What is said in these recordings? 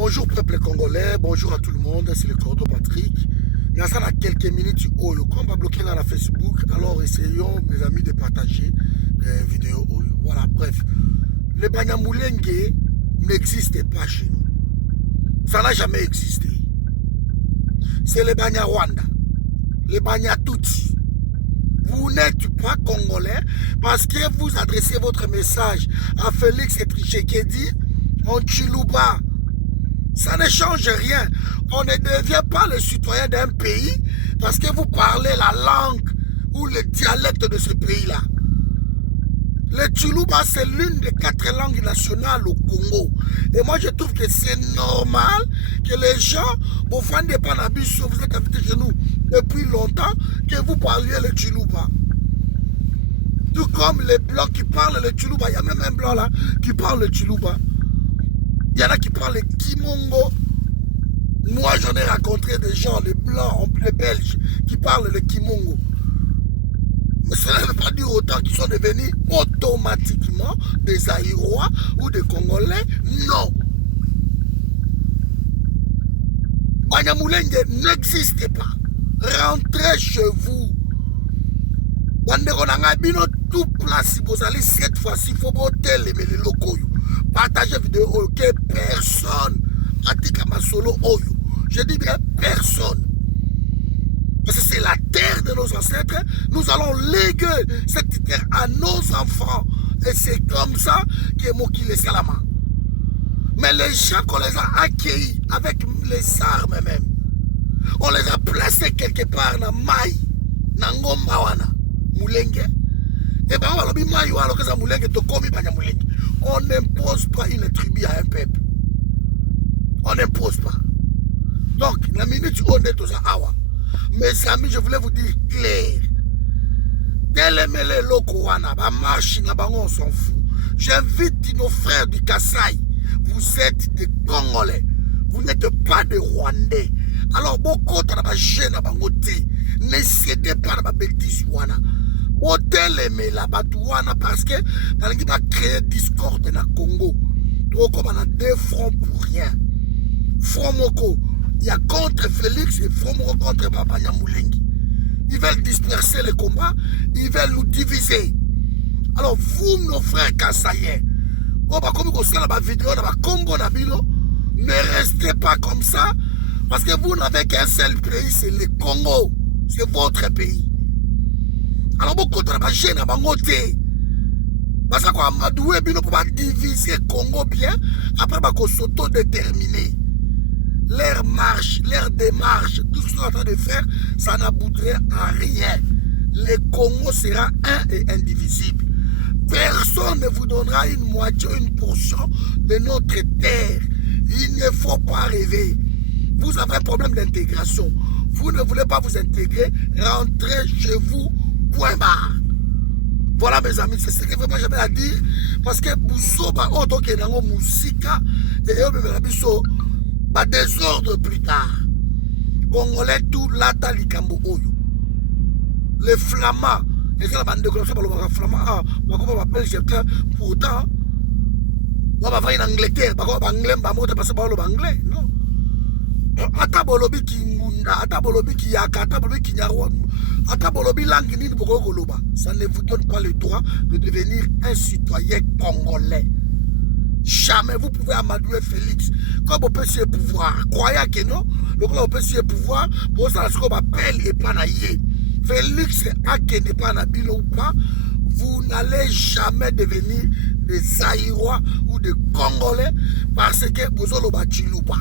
Bonjour peuple congolais, bonjour à tout le monde, c'est le Cordo Patrick. Il y a quelques minutes, comme on va bloquer dans la Facebook, alors essayons mes amis de partager les vidéos. Voilà, bref. Le Banyamulenge n'existe pas chez nous. Ça n'a jamais existé. C'est le Banyarwanda, le Banyatutsi. Vous n'êtes pas congolais parce que vous adressez votre message à Félix Tshisekedi en Chiluba. Ça ne change rien. On ne devient pas le citoyen d'un pays parce que vous parlez la langue ou le dialecte de ce pays-là. Le Chiluba, c'est l'une des 4 langues nationales au Congo. Et moi, je trouve que c'est normal que les gens, vous faites pas d'habitude, vous êtes invités chez nous depuis longtemps, que vous parliez le Chiluba. Tout comme les blancs qui parlent le Chiluba, il y a même un blanc là qui parle le Chiluba. Il y en a qui parlent le Kimongo. Moi, j'en ai rencontré des gens, les blancs, les belges, qui parlent le Kimongo. Mais cela ne veut pas dire autant qu'ils sont devenus automatiquement des Aïrois ou des Congolais. Non. Banyamulenge n'existe pas. Rentrez chez vous. Tout place, si vous allez cette fois-ci, il faut voter les locaux. Partagez la vidéo que personne a dit qu'à solo oyo. Je dis bien personne. Parce que c'est la terre de nos ancêtres. Nous allons léguer cette terre à nos enfants. Et c'est comme ça que Moki les Salama. Mais les gens qu'on les a accueillis avec les armes même, on les a placés quelque part dans Maï, dans Ngombawana, Moulenge. Et bien, on n'impose pas une tribu à un peuple. On n'impose pas. Donc, la minute où on est aux Awa, mes amis, je voulais vous dire clair. Télémélé Lokowana, marche, on s'en fout. J'invite nos frères du Kasaï. Vous êtes des Congolais. Vous n'êtes pas des Rwandais. Alors, beaucoup de gens ne cédez pas à la bêtise. Oteleme la batouana parce que il va créer discorde dans le Congo. Donc on a 2 fronts pour rien. Front Moko, il y a contre Félix et Front Moko contre Banyamulenge. Ils veulent disperser le combat, ils veulent nous diviser. Alors vous, nos frères Kassaïens, ne restez pas comme ça parce que vous n'avez qu'un seul pays, c'est le Congo. C'est votre pays. Alors beaucoup de gens à Bangote. Parce que diviser le Congo bien, après s'auto-déterminer. Leur marche, leur démarche, tout ce qu'ils sont en train de faire, ça n'aboutirait à rien. Le Congo sera un et indivisible. Personne ne vous donnera une moitié, une portion de notre terre. Il ne faut pas rêver. Vous avez un problème d'intégration. Vous ne voulez pas vous intégrer, rentrez chez vous. Point barre. Voilà mes amis, c'est ce que vraiment j'avais à dire. Parce que Boussoba, auto qui est dans la musique, et eux, bah désordre plus tard. Congolais, tout l'ata likambo oyo. Les flamands, et c'est la bande de collection, les flamands, on va appeler quelqu'un, pourtant, on va aller en Angleterre, on va anglais, on va passer par l'anglais, non. Ata bolobi kingunda, ata bolobi kiyaka, ata bolobi kinyarwa, ata bolobi langue nini boko koloba. Ça ne vous donne pas le droit de devenir un citoyen congolais. Jamais vous pouvez amadouer Félix. Comme on peut se pouvoir, croyez que non, donc là on peut se pouvoir, pour ça ce qu'on appelle et pas naïe. Félix Ake n'est pas nabilo ou pas, vous n'allez jamais devenir des Aïrois ou des Congolais parce que vous avez le Chiluba.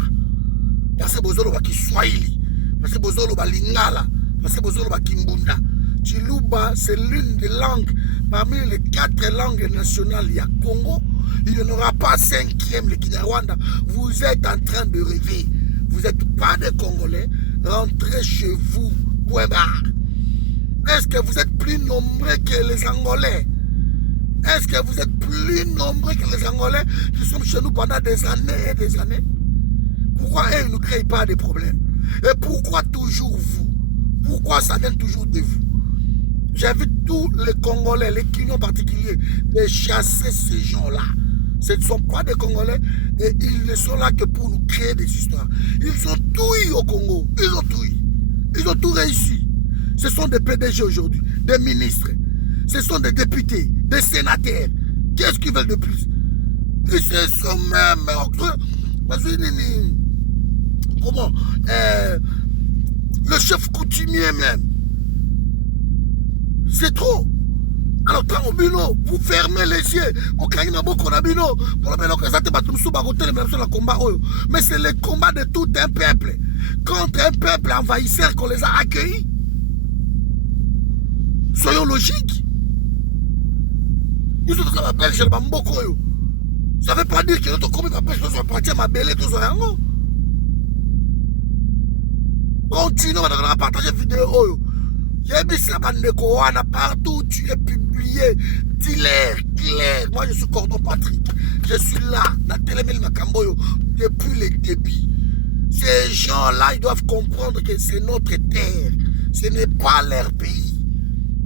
Parce que vous avez Kiswahili, parce que vous avez Lingala, parce que vous avez Kimbunda. Chiluba, c'est l'une des langues, parmi les 4 langues nationales, il y a Congo. Il n'y en aura pas 5e, le Kinyarwanda. Vous êtes en train de rêver. Vous n'êtes pas des Congolais. Rentrez chez vous. Point barre. Est-ce que vous êtes plus nombreux que les Angolais? Est-ce que vous êtes plus nombreux que les Angolais qui sont chez nous pendant des années et des années? Pourquoi eux ne créent pas de problèmes? Et pourquoi toujours vous? Pourquoi ça vient toujours de vous? J'invite tous les Congolais, les Kenyans en particulier, de chasser ces gens-là. Ce ne sont pas des Congolais et ils ne sont là que pour nous créer des histoires. Ils ont tout eu au Congo. Ils ont tout eu. Ils ont tout réussi. Ce sont des PDG aujourd'hui, des ministres. Ce sont des députés, des sénateurs. Qu'est-ce qu'ils veulent de plus? Ils se sont même... Comment le chef coutumier même. C'est trop. Alors, quand vous fermez les yeux, mais c'est le combat de tout un peuple. Contre un peuple envahisseur qu'on les a accueillis. Soyons logiques. Ça ne veut pas dire que notre commun va partir à ma belle et tout ça. Continuons à partager la vidéo. Partout où tu es publié, dis-leur clair. Moi, je suis Cordon Patrick. Je suis là, dans Télémel Makamboyo, depuis le début. Ces gens-là, ils doivent comprendre que c'est notre terre. Ce n'est pas leur pays.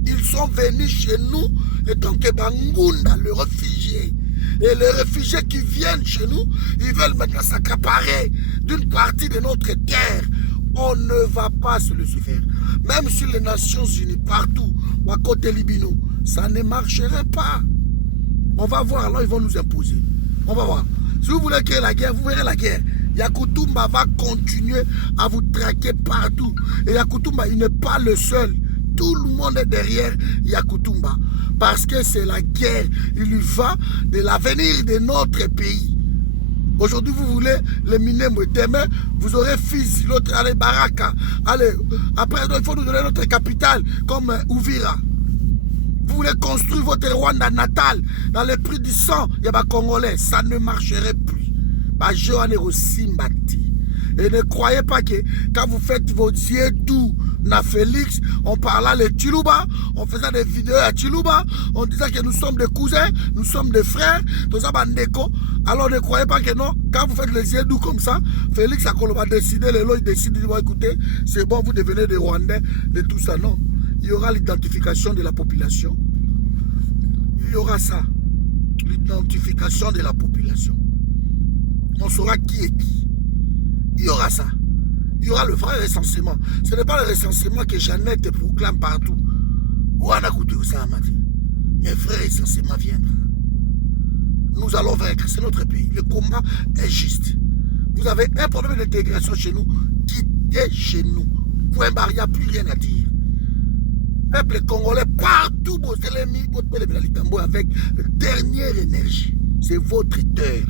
Ils sont venus chez nous, et donc Bangunda, le réfugié. Et les réfugiés qui viennent chez nous, ils veulent maintenant s'accaparer d'une partie de notre terre. On ne va pas se laisser faire. Même sur les Nations Unies, partout, ou à côté Libino, ça ne marcherait pas. On va voir, alors ils vont nous imposer. On va voir. Si vous voulez créer la guerre, vous verrez la guerre. Yakutumba va continuer à vous traquer partout. Et Yakutumba, il n'est pas le seul. Tout le monde est derrière Yakutumba. Parce que c'est la guerre. Il lui va de l'avenir de notre pays. Aujourd'hui, vous voulez les Minembwe. Demain, vous aurez Fizi, l'autre, allez, Baraka. Allez, après, il faut nous donner notre capitale, comme Ouvira. Vous voulez construire votre Rwanda natal dans le prix du sang, il y a des Congolais. Ça ne marcherait plus. Et ne croyez pas que quand vous faites vos yeux doux, na Félix, on parlait les Chiluba, on faisait des vidéos à Chiluba, on disait que nous sommes des cousins, nous sommes des frères, tout ça, bandeko. Alors ne croyez pas que non, quand vous faites les yeux doux comme ça, Félix a décidé, il décide, il va écouter, c'est bon, vous devenez des Rwandais, de tout ça, non. Il y aura l'identification de la population. Il y aura ça, l'identification de la population. On saura qui est qui. Il y aura ça. Il y aura le vrai recensement. Ce n'est pas le recensement que Jeannette proclame partout. Mais vrai recensement viendra. Nous allons vaincre. C'est notre pays. Le combat est juste. Vous avez un problème d'intégration chez nous. Quittez chez nous. Point barre, il n'y a plus rien à dire. Peuple congolais, partout, avec dernière énergie. C'est votre terre.